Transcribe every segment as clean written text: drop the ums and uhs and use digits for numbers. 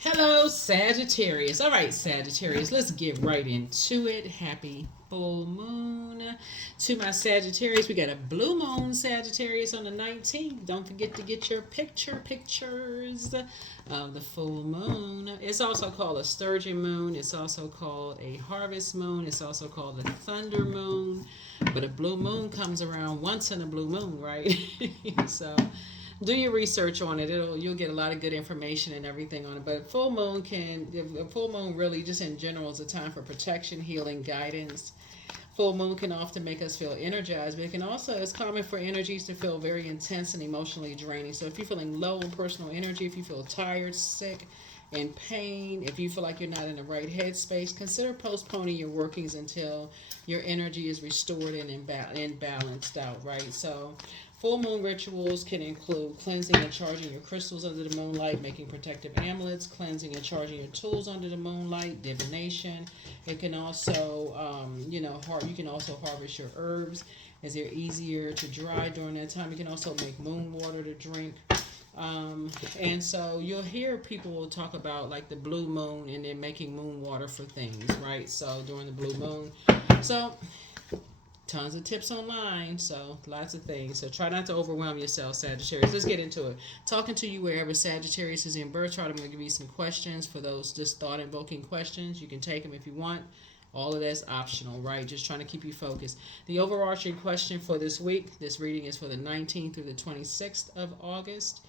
Hello, Sagittarius. All right, Sagittarius, let's get right into it. Happy full moon to my Sagittarius. We got a blue moon, Sagittarius, on the 19th. Don't forget to get your pictures of the full moon. It's also called a sturgeon moon. It's also called a harvest moon. It's also called a thunder moon. But a blue moon comes around once in a blue moon, right? So do your research on it. You'll get a lot of good information and everything on it. But full moon really just in general is a time for protection, healing, guidance. Full moon can often make us feel energized, but it's common for energies to feel very intense and emotionally draining. So if you're feeling low in personal energy, if you feel tired, sick, in pain, if you feel like you're not in the right headspace, consider postponing your workings until your energy is restored and balanced out, right? So full moon rituals can include cleansing and charging your crystals under the moonlight, making protective amulets, cleansing and charging your tools under the moonlight, divination. It can also, you can also harvest your herbs as they're easier to dry during that time. You can also make moon water to drink. And so you'll hear people will talk about like the blue moon and then making moon water for things, right? So during the blue moon. So tons of tips online, so lots of things. So try not to overwhelm yourself, Sagittarius. Let's get into it. Talking to you wherever Sagittarius is in birth chart. I'm going to give you some questions for those just thought invoking questions. You can take them if you want. All of that's optional, right? Just trying to keep you focused. The overarching question for this week, this reading is for the 19th through the 26th of August.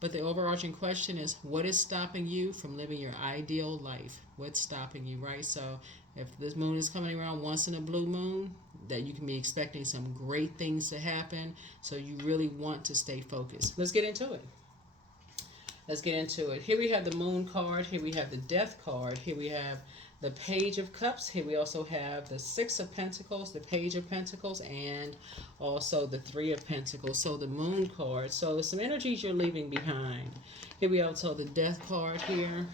But the overarching question is, what is stopping you from living your ideal life? What's stopping you, right? So if this moon is coming around once in a blue moon, that you can be expecting some great things to happen. So you really want to stay focused. Let's get into it. Here we have the moon card. Here we have the death card. Here we have the page of cups. Here we also have the 6 of pentacles, the page of pentacles, and also the 3 of pentacles. So the moon card. So there's some energies you're leaving behind. Here we also have the death card here.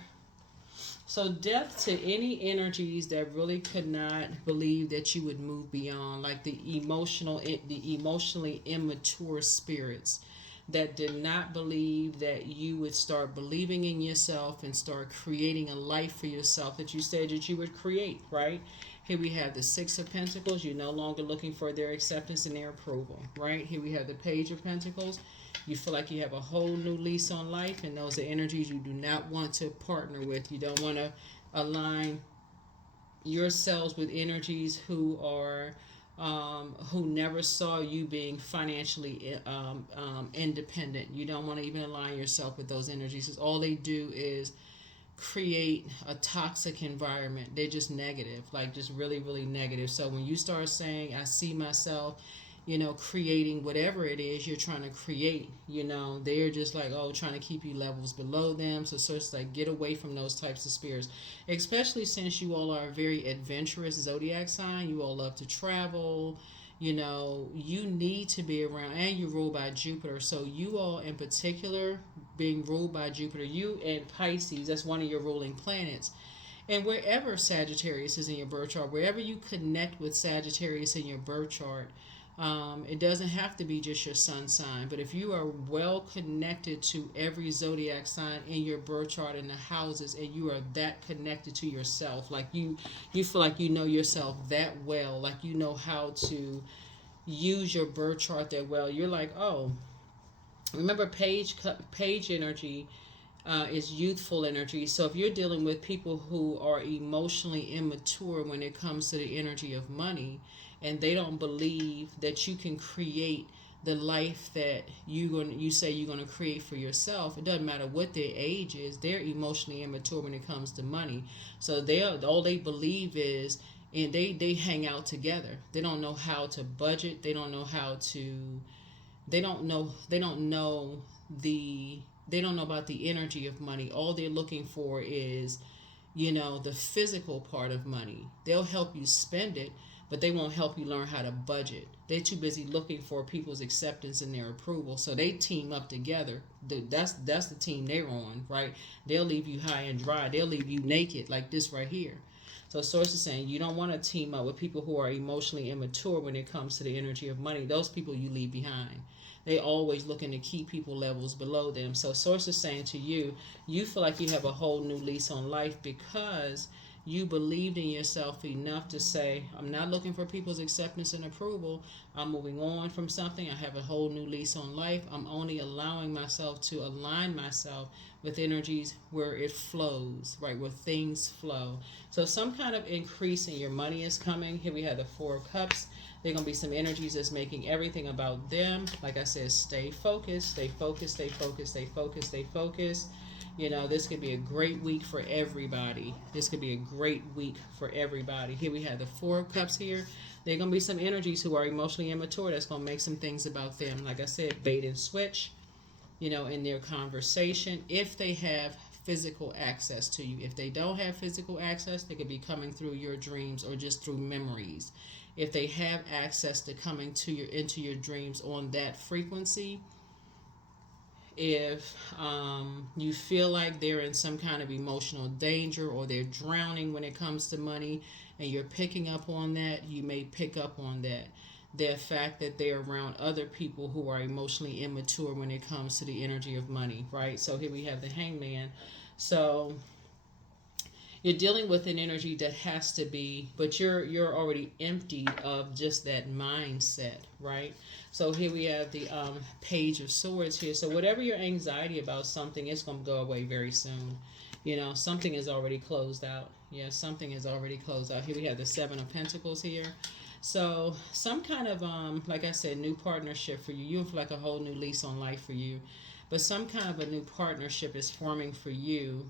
So death to any energies that really could not believe that you would move beyond, like the emotionally immature spirits that did not believe that you would start believing in yourself and start creating a life for yourself that you said that you would create, right? Here we have the 6 of Pentacles. You're no longer looking for their acceptance and their approval, right? Here we have the Page of Pentacles. You feel like you have a whole new lease on life, and those are energies you do not want to partner with. You don't want to align yourselves with energies who never saw you being financially independent. You don't want to even align yourself with those energies, because all they do is create a toxic environment. They're just negative, like just really, really negative. So when you start saying, I see myself, creating whatever it is you're trying to create, they're just like, trying to keep you levels below them. So it's like, get away from those types of spirits, especially since you all are a very adventurous zodiac sign. You all love to travel. You need to be around, and you're ruled by Jupiter. So you all in particular, being ruled by Jupiter, you and Pisces, that's one of your ruling planets. And wherever Sagittarius is in your birth chart, wherever you connect with Sagittarius in your birth chart, it doesn't have to be just your sun sign, but if you are well connected to every zodiac sign in your birth chart in the houses, and you are that connected to yourself, like you feel like you know yourself that well, like you know how to use your birth chart that well, you're like, remember page energy is youthful energy. So if you're dealing with people who are emotionally immature when it comes to the energy of money, and they don't believe that you can create the life that you say you're going to create for yourself, it doesn't matter what their age is, they're emotionally immature when it comes to money. So all they believe is, and they hang out together. They don't know how to budget. They don't know about the energy of money. All they're looking for is, the physical part of money. They'll help you spend it, but they won't help you learn how to budget. They're too busy looking for people's acceptance and their approval. So they team up together. That's the team they're on, right? They'll leave you high and dry. They'll leave you naked like this right here. So Source is saying you don't want to team up with people who are emotionally immature when it comes to the energy of money. Those people you leave behind. They always looking to keep people levels below them. So source is saying to you, you feel like you have a whole new lease on life because you believed in yourself enough to say, I'm not looking for people's acceptance and approval. I'm moving on from something. I have a whole new lease on life. I'm only allowing myself to align myself with energies where it flows, right? Where things flow. So some kind of increase in your money is coming. Here we have the Four of Cups. There are going to be some energies that's making everything about them. Like I said, stay focused, stay focused, stay focused, stay focused, stay focused. You know, this could be a great week for everybody. This could be a great week for everybody. Here we have the Four of Cups here. There are going to be some energies who are emotionally immature that's going to make some things about them. Like I said, bait and switch, you know, in their conversation. If they have physical access to you. If they don't have physical access, they could be coming through your dreams or just through memories. If they have access to coming to your into your dreams on that frequency, if you feel like they're in some kind of emotional danger or they're drowning when it comes to money and you're picking up on that, you may pick up on that. The fact that they're around other people who are emotionally immature when it comes to the energy of money, right? So here we have the Hangman. So you're dealing with an energy that has to be, but you're already emptied of just that mindset, right? So here we have the Page of Swords here. So whatever your anxiety about something, it's going to go away very soon. You know, something is already closed out. Yeah, something is already closed out. Here we have the Seven of Pentacles here. So some kind of, like I said, new partnership for you. You feel like a whole new lease on life for you. But some kind of a new partnership is forming for you.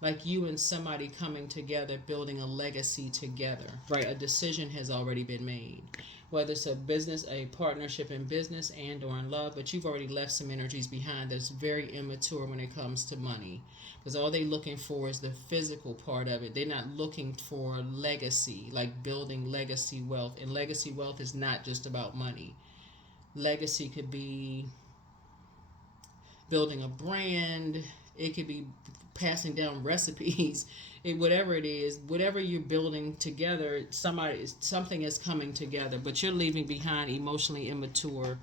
Like you and somebody coming together, building a legacy together, right? A decision has already been made. Whether it's a business, a partnership in business and or in love, but you've already left some energies behind that's very immature when it comes to money. Because all they're looking for is the physical part of it. They're not looking for legacy, like building legacy wealth. And legacy wealth is not just about money. Legacy could be building a brand. It could be passing down recipes. Whatever it is, whatever you're building together, something is coming together. But you're leaving behind emotionally immature,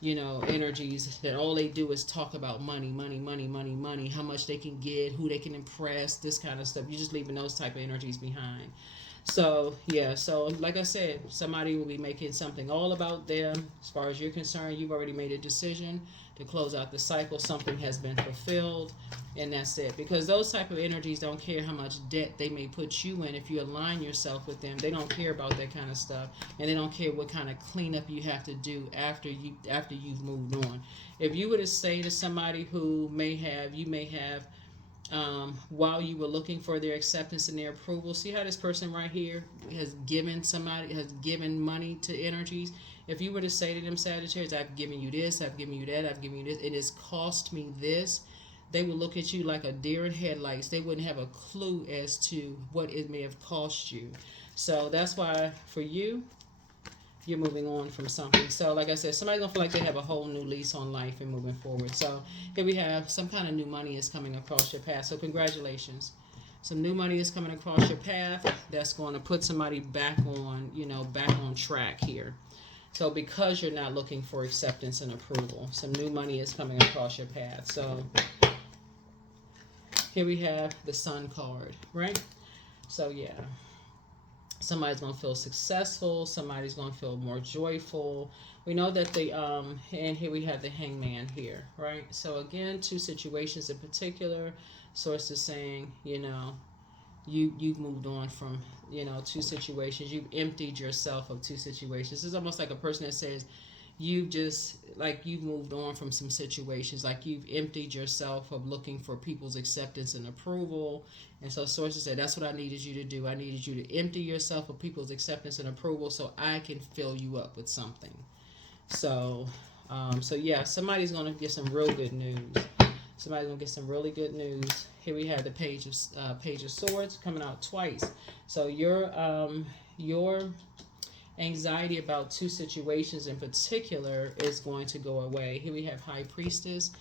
you know, energies that all they do is talk about money, money, money, money, money, how much they can get, who they can impress, this kind of stuff. You're just leaving those type of energies behind. So, yeah, so like I said, somebody will be making something all about them. As far as you're concerned, you've already made a decision to close out the cycle. Something has been fulfilled, and that's it. Because those type of energies don't care how much debt they may put you in. If you align yourself with them, they don't care about that kind of stuff, and they don't care what kind of cleanup you have to do after you've moved on. If you were to say to somebody who you may have while you were looking for their acceptance and their approval, see how this person right here has given money to energies. If you were to say to them, Sagittarius, I've given you this, I've given you that, I've given you this, it has cost me this, they would look at you like a deer in headlights. They wouldn't have a clue as to what it may have cost you. So that's why for you, you're moving on from something. So like I said, somebody's gonna feel like they have a whole new lease on life and moving forward. So here we have some kind of new money is coming across your path. So congratulations. Some new money is coming across your path that's going to put somebody back on track here. So because you're not looking for acceptance and approval, some new money is coming across your path. So here we have the Sun card, right? So yeah. Somebody's going to feel successful. Somebody's going to feel more joyful. We know that and here we have the Hangman here, right? So again, two situations in particular. Source is saying, you know, you've moved on from, you know, two situations. You've emptied yourself of two situations. It's almost like a person that says, you've moved on from some situations, like you've emptied yourself of looking for people's acceptance and approval. And so sources said, that's what I needed you to do. I needed you to empty yourself of people's acceptance and approval so I can fill you up with something. So yeah, somebody's going to get some real good news. Somebody's going to get some really good news. Here we have the Page of Swords coming out twice. So your anxiety about two situations in particular is going to go away. Here we have High Priestess,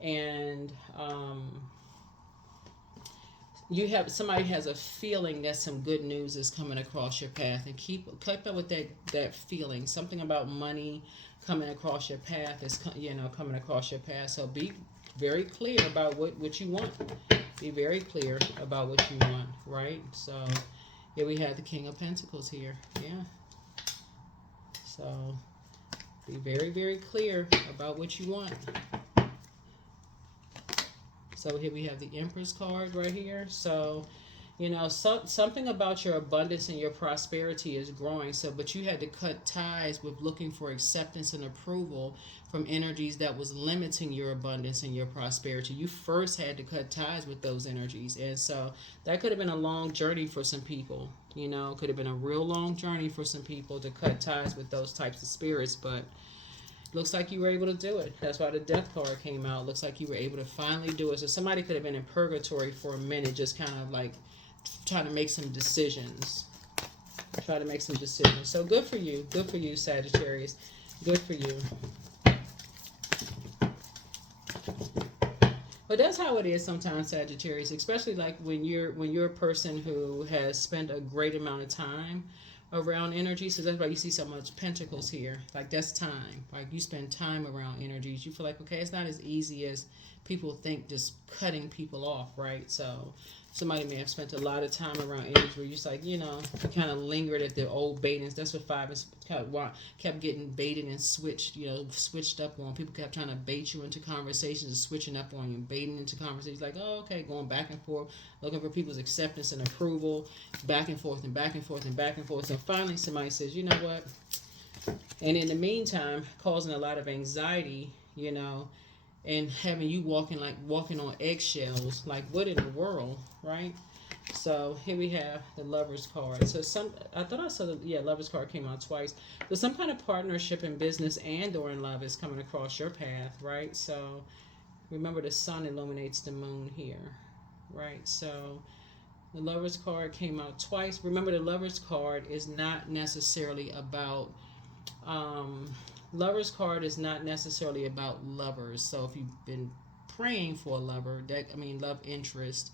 and you have somebody has a feeling that some good news is coming across your path, and keep up with that feeling. Something about money coming across your path is coming across your path. So be very clear about what you want. Be very clear about what you want, right? So here we have the King of Pentacles here. Yeah. So be very, very clear about what you want. So here we have the Empress card right here. So, something about your abundance and your prosperity is growing. So, but you had to cut ties with looking for acceptance and approval from energies that was limiting your abundance and your prosperity. You first had to cut ties with those energies. And so that could have been a long journey for some people. Could have been a real long journey for some people to cut ties with those types of spirits. But looks like you were able to do it. That's why the Death card came out. Looks like you were able to finally do it. So somebody could have been in purgatory for a minute, just kind of like trying to make some decisions. Try to make some decisions. So good for you. Good for you, Sagittarius. Good for you. But that's how it is sometimes, Sagittarius, especially like when you're a person who has spent a great amount of time around energy. So that's why you see so much pentacles here. Like, that's time. Like, you spend time around energies. You feel like, okay, it's not as easy as people think, just cutting people off, right? So somebody may have spent a lot of time around energies where you're just like, you kind of lingered at the old baitings. That's what 5 is kind of kept getting baited and switched, switched up on. People kept trying to bait you into conversations and switching up on you, baiting into conversations. Like, oh, okay, going back and forth, looking for people's acceptance and approval, back and forth and back and forth and back and forth. So finally somebody says, you know what? And in the meantime, causing a lot of anxiety, and having you walking on eggshells, like, what in the world, right? So here we have the Lovers card. So I thought I saw the Lovers card came out twice. So some kind of partnership in business and or in love is coming across your path, right? So remember, the sun illuminates the moon here, right? So the Lovers card came out twice. Remember, the Lovers card is not necessarily about Lover's card is not necessarily about lovers. So if you've been praying for a lover, love interest,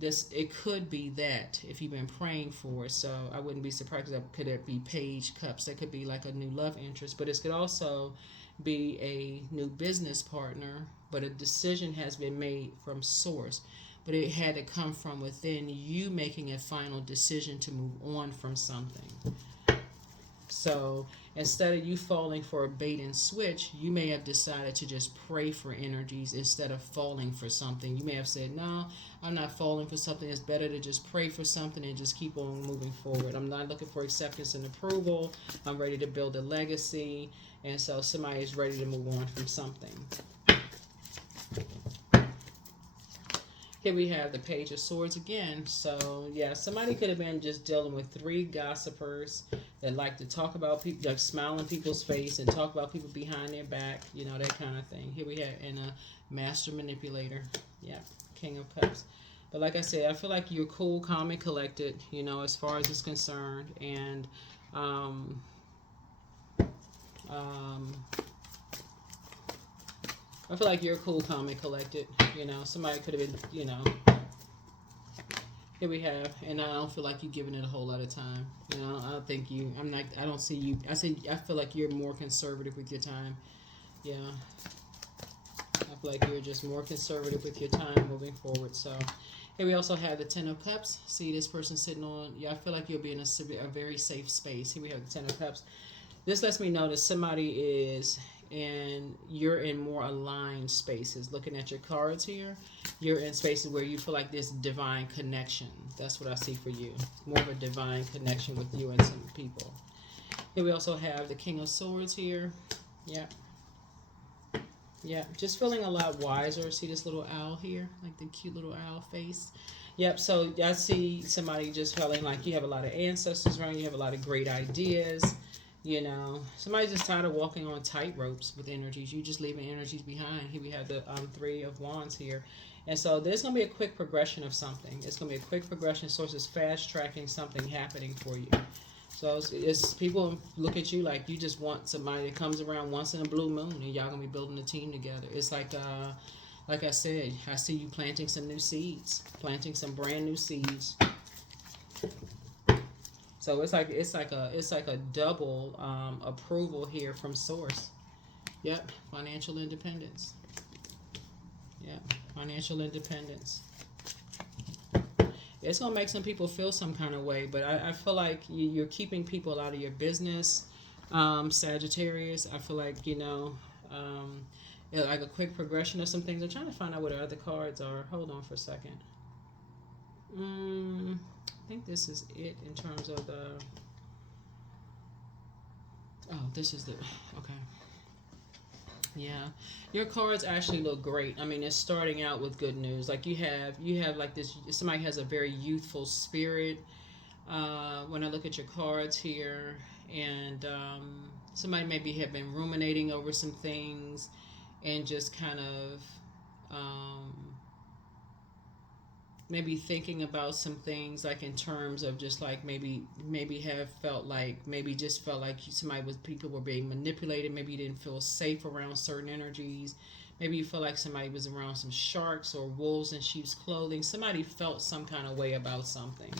it could be that if you've been praying for it. So I wouldn't be surprised. Could it be Page Cups? That could be like a new love interest, but it could also be a new business partner. But a decision has been made from source, but it had to come from within you, making a final decision to move on from something. So instead of you falling for a bait and switch, you may have decided to just pray for energies instead of falling for something. You may have said, no, I'm not falling for something. It's better to just pray for something and just keep on moving forward. I'm not looking for acceptance and approval. I'm ready to build a legacy. And so somebody is ready to move on from something. Here we have the Page of Swords again. So, yeah, somebody could have been just dealing with 3 gossipers that like to talk about people, like smile in people's face and talk about people behind their back, that kind of thing. Here we have, and a master manipulator. Yeah, King of Cups. But like I said, I feel like you're cool, calm, and collected, as far as it's concerned. And, I feel like you're cool, calm, and collected. Somebody could have been, Here we have, and I don't feel like you're giving it a whole lot of time. I don't think you, I don't see you. I feel like you're more conservative with your time. Yeah. I feel like you're just more conservative with your time moving forward. So here we also have the 10 of Cups. See this person sitting on, I feel like you'll be in a very safe space. Here we have the 10 of Cups. This lets me know that somebody is, and you're in more aligned spaces. Looking at your cards here, you're in spaces where you feel like this divine connection. That's what I see for you. More of a divine connection with you and some people. Here we also have the King of Swords here. Yeah. Yeah, just feeling a lot wiser. See this little owl here? Like the cute little owl face. Yep, so I see somebody just feeling like you have a lot of ancestors around. You have a lot of great ideas. Somebody's just tired of walking on tight ropes with energies. You just leaving energies behind. Here we have the 3 of Wands here. And so there's going to be a quick progression of something. It's going to be a quick progression. Source is fast tracking something happening for you. So it's people look at you like you just want somebody that comes around once in a blue moon and y'all going to be building a team together. It's like Like I said, I see you planting some new seeds, planting some brand new seeds. So it's like a double approval here from source. Yep, financial independence. Yep, financial independence. It's gonna make some people feel some kind of way, but I feel like you're keeping people out of your business, Sagittarius. I feel like like a quick progression of some things. I'm trying to find out what our other cards are. Hold on for a second. I think this is it in terms of the. Oh, this is the. Okay. Yeah, your cards actually look great. I mean, it's starting out with good news. Like you have like this. Somebody has a very youthful spirit. When I look at your cards here, and somebody maybe have been ruminating over some things, and just kind of maybe thinking about some things, like in terms of just like maybe have felt like maybe just felt like somebody was people were being manipulated. Maybe you didn't feel safe around certain energies. Maybe you feel like somebody was around some sharks or wolves in sheep's clothing. Somebody felt some kind of way about something.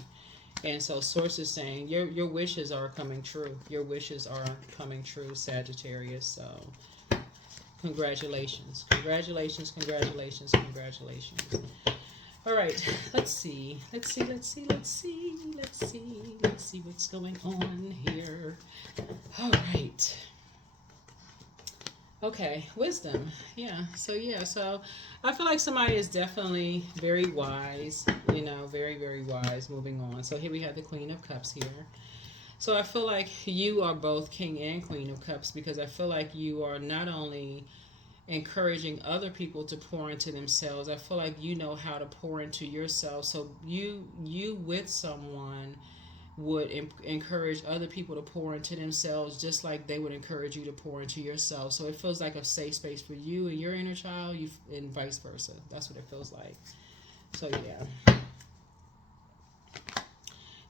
And so source is saying your wishes are coming true. Your wishes are coming true, Sagittarius. So congratulations. Congratulations, congratulations, congratulations. All right, let's see what's going on here. All right. Okay, wisdom. So I feel like somebody is definitely very wise, very, very wise moving on. So here we have the Queen of Cups here. So I feel like you are both King and Queen of Cups, because I feel like you are not only encouraging other people to pour into themselves. I feel like you know how to pour into yourself. So you with someone would encourage other people to pour into themselves, just like they would encourage you to pour into yourself. So it feels like a safe space for you and your inner child, and vice versa. That's what it feels like. So yeah.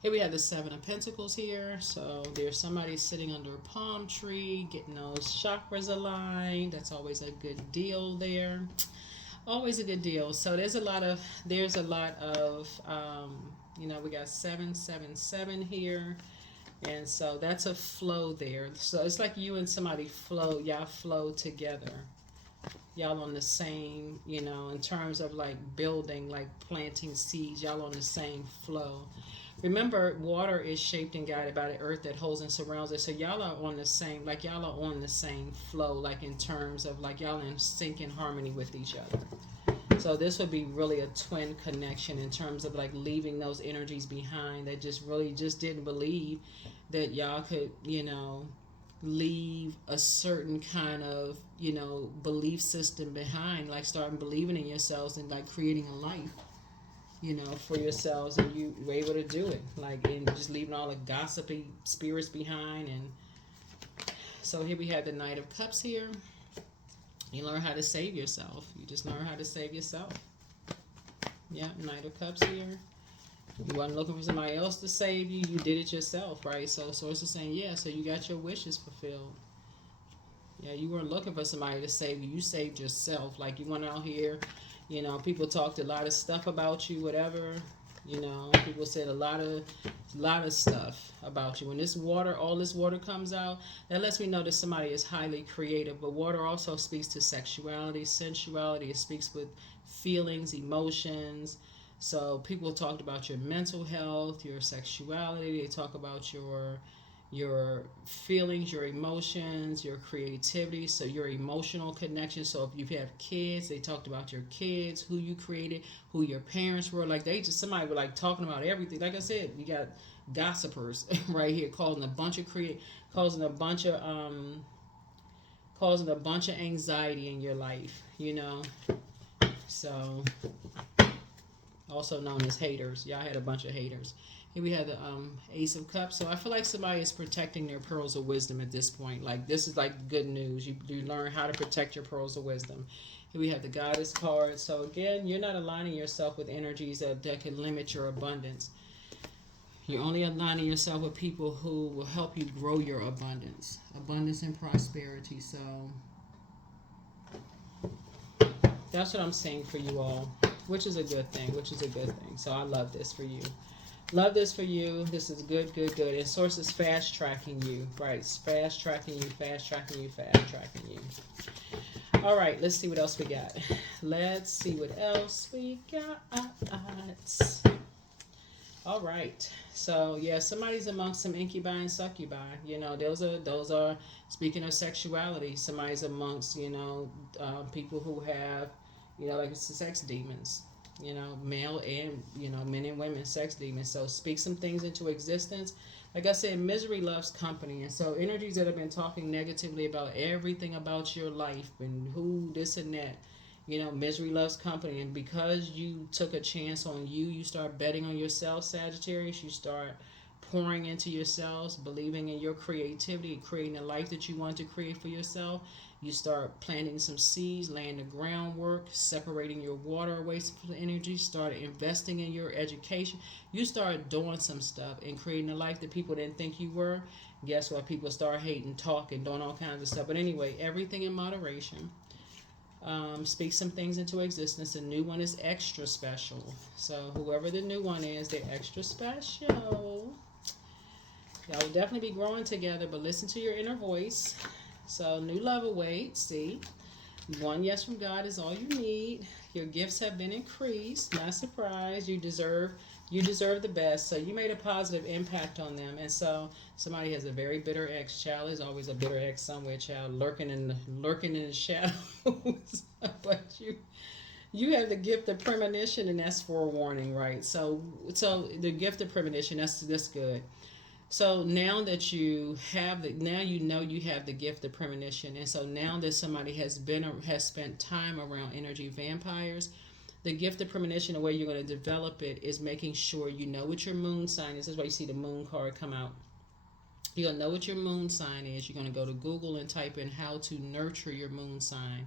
Here we have the Seven of Pentacles here. So there's somebody sitting under a palm tree, getting those chakras aligned. That's always a good deal there. Always a good deal. So there's a lot of we got 777 here. And so that's a flow there. So it's like you and somebody flow, y'all flow together. Y'all on the same, in terms of like building, like planting seeds, y'all on the same flow. Remember, water is shaped and guided by the earth that holds and surrounds it. So y'all are on the same, flow, like in terms of like y'all in sync and harmony with each other. So this would be really a twin connection in terms of like leaving those energies behind that just didn't believe that y'all could, leave a certain kind of, belief system behind, like starting believing in yourselves and like creating a life, for yourselves, and you were able to do it, like, and just leaving all the gossipy spirits behind. And so here we have the Knight of Cups here. You learn how to save yourself. You just learn how to save yourself. Yeah, Knight of Cups here. You wasn't looking for somebody else to save you. You did it yourself, right? So source is saying, yeah, so you got your wishes fulfilled. Yeah, you weren't looking for somebody to save you. You saved yourself. Like, you went out here, people talked a lot of stuff about you, whatever. People said a lot of stuff about you. When all this water comes out, that lets me know that somebody is highly creative. But water also speaks to sexuality, sensuality. It speaks with feelings, emotions. So people talked about your mental health, your sexuality. They talk about your feelings, your emotions, your creativity, so your emotional connection. So if you have kids, they talked about your kids, who you created, who your parents were. Like, somebody were like talking about everything. Like I said, you got gossipers right here causing a bunch of anxiety in your life, So also known as haters. Y'all had a bunch of haters. Here we have the Ace of Cups. So I feel like somebody is protecting their pearls of wisdom at this point. Like, this is like good news. You learn how to protect your pearls of wisdom. Here we have the Goddess card. So again, you're not aligning yourself with energies that can limit your abundance. You're only aligning yourself with people who will help you grow your abundance and prosperity. So That's what I'm saying for you all, which is a good thing, which is a good thing. So I love this for you. Love this for you. This is good, good, good. And Source is fast tracking you, right? It's fast tracking you, fast tracking you, fast tracking you. All right, let's see what else we got. Let's see what else we got. All right. So yeah, somebody's amongst some incubi and succubi. You know, those are speaking of sexuality. Somebody's amongst people who have like it's the sex demons. Male and men and women sex demons. So speak some things into existence. Like I said, misery loves company, and so energies that have been talking negatively about everything about your life and who this and that. Misery loves company, and because you took a chance on you, you start betting on yourself, Sagittarius. You start pouring into yourselves, believing in your creativity, creating a life that you want to create for yourself. You start planting some seeds, laying the groundwork, separating your water away from the energy, start investing in your education. You start doing some stuff and creating a life that people didn't think you were. Guess what? People start hating, talking, doing all kinds of stuff. But anyway, everything in moderation. Speak some things into existence. The new one is extra special. So whoever the new one is, they're extra special. Y'all will definitely be growing together, but listen to your inner voice. So new love awaits. See, one yes from God is all you need. Your gifts have been increased. Not surprised. You deserve the best. So you made a positive impact on them. And so somebody has a very bitter ex. Child is always a bitter ex somewhere. Child lurking in the shadows. But you have the gift of premonition, and that's forewarning, right? So the gift of premonition, that's good. So now that you have you have the gift of premonition, and so now that somebody has spent time around energy vampires, the gift of premonition, the way you're going to develop it is making sure you know what your moon sign is. This is why you see the moon card come out. You're going to know what your moon sign is. You're going to go to Google and type in how to nurture your moon sign.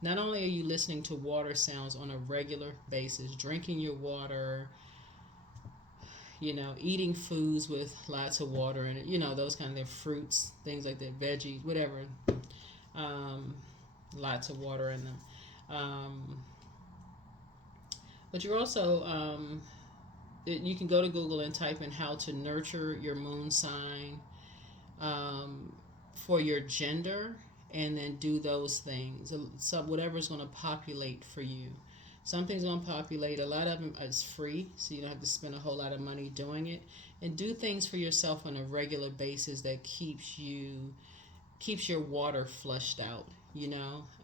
Not only are you listening to water sounds on a regular basis, drinking your water, eating foods with lots of water in it, those kind of fruits, things like that, veggies, whatever, lots of water in them. But you're also, you can go to Google and type in how to nurture your moon sign for your gender, and then do those things. So whatever's going to populate for you. Something's going to populate. A lot of them is free, so you don't have to spend a whole lot of money doing it. And do things for yourself on a regular basis that keeps your water flushed out,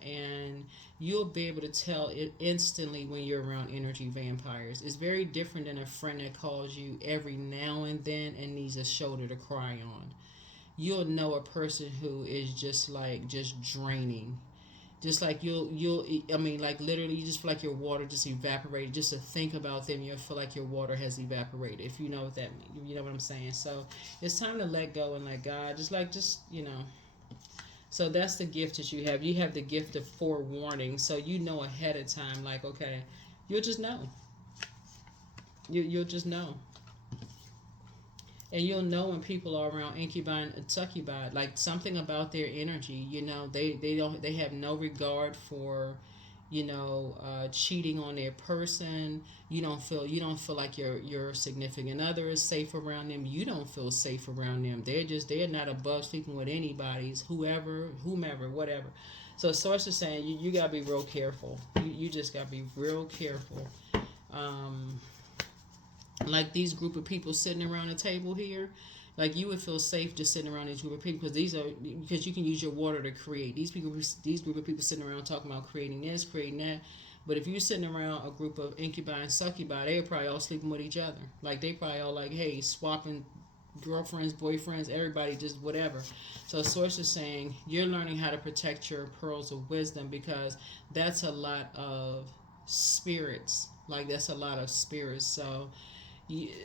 and you'll be able to tell it instantly when you're around energy vampires. It's very different than a friend that calls you every now and then and needs a shoulder to cry on. You'll know a person who is just draining. Just like like literally you just feel like your water just evaporated. Just to think about them, you'll feel like your water has evaporated. If you know what that means, you know what I'm saying. So it's time to let go and let God. So that's the gift that you have. You have the gift of forewarning. So you know ahead of time, like, okay, you'll just know. You'll just know. And you'll know when people are around incubi and succubi, like something about their energy, they have no regard for, cheating on their person. You don't feel like your significant other is safe around them. You don't feel safe around them. They're not above sleeping with anybody's, whomever, whatever. So Source is saying you gotta be real careful. You just gotta be real careful. Like these group of people sitting around a table here, like you would feel safe just sitting around these group of people because you can use your water to create. These group of people sitting around talking about creating this, creating that. But if you're sitting around a group of incubi and succubi, they're probably all sleeping with each other. Like they probably all like, hey, swapping girlfriends, boyfriends, everybody, just whatever. So Source is saying you're learning how to protect your pearls of wisdom, because that's a lot of spirits. Like that's a lot of spirits. So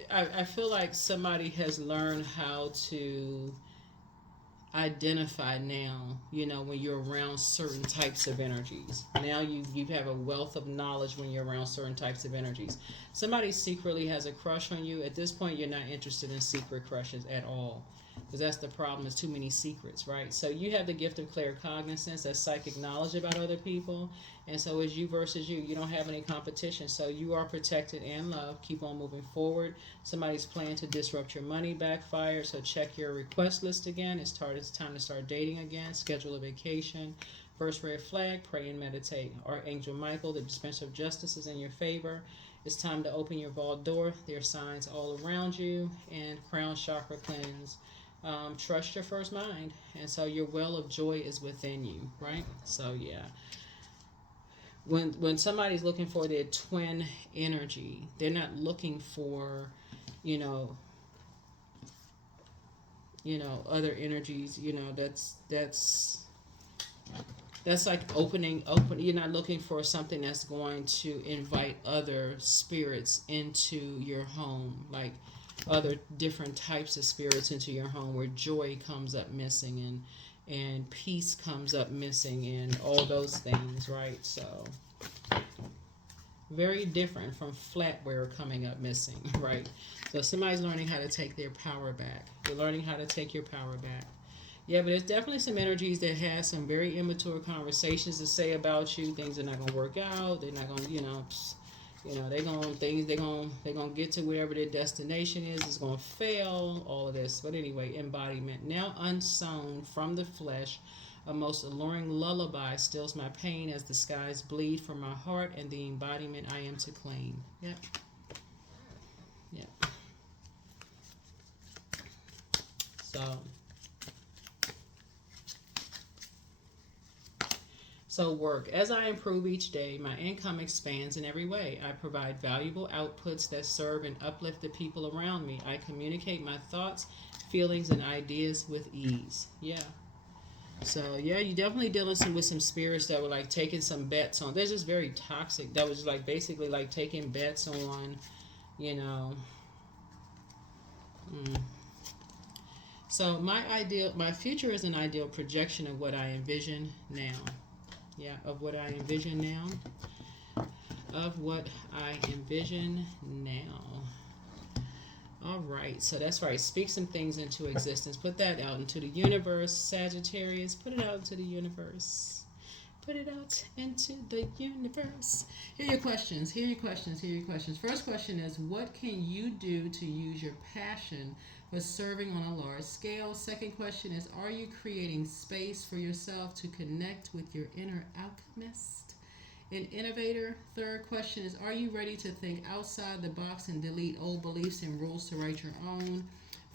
I feel like somebody has learned how to identify now, when you're around certain types of energies. Now you have a wealth of knowledge when you're around certain types of energies. Somebody secretly has a crush on you. At this point, you're not interested in secret crushes at all. Because that's the problem, is too many secrets, right? So you have the gift of claircognizance, that's psychic knowledge about other people. And so it's you versus you. You don't have any competition. So you are protected and loved. Keep on moving forward. Somebody's plan to disrupt your money backfired. So check your request list again. It's time to start dating again. Schedule a vacation. First red flag, pray and meditate. Archangel Michael, the dispenser of justice, is in your favor. It's time to open your vault door. There are signs all around you. And crown chakra cleanse. Trust your first mind, and so your well of joy is within you, right? So yeah, when somebody's looking for their twin energy, they're not looking for, you know, other energies. That's like open. You're not looking for something that's going to invite other spirits into your home, like other different types of spirits into your home, where joy comes up missing and peace comes up missing and all those things, right? So very different from flatware coming up missing, right? So somebody's learning how to take their power back. You're learning how to take your power back. Yeah, but there's definitely some energies that have some very immature conversations to say about you. Things are not going to work out. They're not going to, they're gonna get to wherever their destination is. It's gonna fail. All of this, but anyway, embodiment. Now unsown from the flesh, a most alluring lullaby stills my pain as the skies bleed from my heart, and the embodiment I am to claim. Yep. Yep. So work. As I improve each day, my income expands in every way. I provide valuable outputs that serve and uplift the people around me. I communicate my thoughts, feelings, and ideas with ease. Yeah. So yeah, you definitely dealing with some spirits that were like taking some bets on. They're just very toxic. That was like basically like taking bets on, So my future is an ideal projection of what I envision now. Yeah, of what I envision now. Of what I envision now. All right, so that's right. Speak some things into existence. Put that out into the universe, Sagittarius. Put it out into the universe. Put it out into the universe. Here are your questions. First question is, what can you do to use your passion for serving on a large scale? Second question is, are you creating space for yourself to connect with your inner alchemist and innovator? Third question is, are you ready to think outside the box and delete old beliefs and rules to write your own?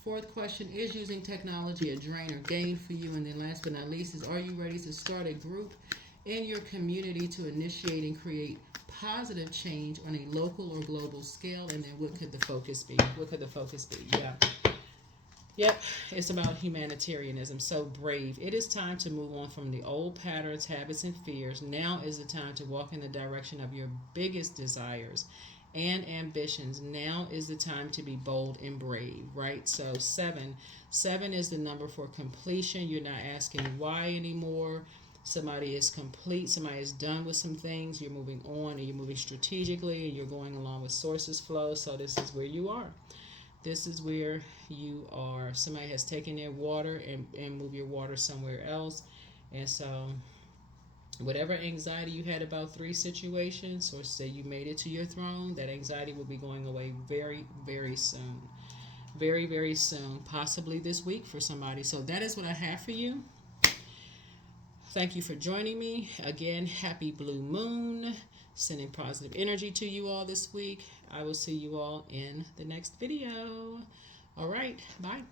Fourth question, is using technology a drain or gain for you? And then last but not least is, are you ready to start a group in your community to initiate and create positive change on a local or global scale? And then what could the focus be? Yeah. Yep, it's about humanitarianism. So brave. It is time to move on from the old patterns, habits, and fears. Now is the time to walk in the direction of your biggest desires and ambitions. Now is the time to be bold and brave, right? So seven is the number for completion. You're not asking why anymore. Somebody is complete. Somebody is done with some things. You're moving on, and you're moving strategically, and you're going along with sources flow. So this is where you are. Somebody has taken their water and moved your water somewhere else. And so whatever anxiety you had about 3 situations, or say you made it to your throne, that anxiety will be going away very, very soon. Very, very soon. Possibly this week for somebody. So that is what I have for you. Thank you for joining me. Again, happy blue moon. Sending positive energy to you all this week. I will see you all in the next video. All right, bye.